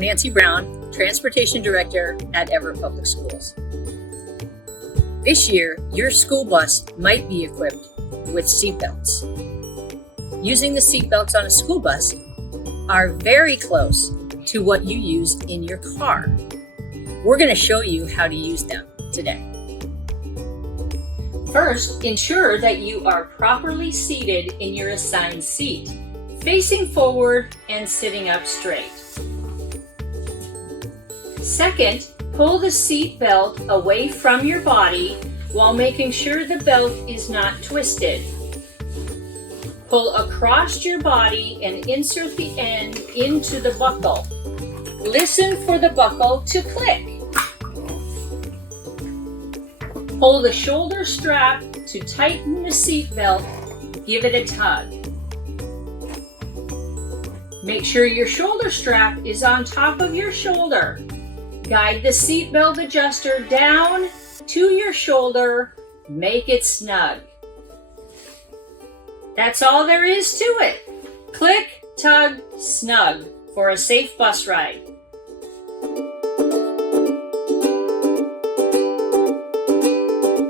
Nancy Brown, Transportation Director at Everett Public Schools. This year, your school bus might be equipped with seatbelts. Using the seatbelts on a school bus are very close to what you use in your car. We're going to show you how to use them today. First, ensure that you are properly seated in your assigned seat, facing forward and sitting up straight. Second, pull the seat belt away from your body while making sure the belt is not twisted. Pull across your body and insert the end into the buckle. Listen for the buckle to click. Pull the shoulder strap to tighten the seat belt. Give it a tug. Make sure your shoulder strap is on top of your shoulder. Guide the seat belt adjuster down to your shoulder. Make it snug. That's all there is to it. Click, tug, snug for a safe bus ride.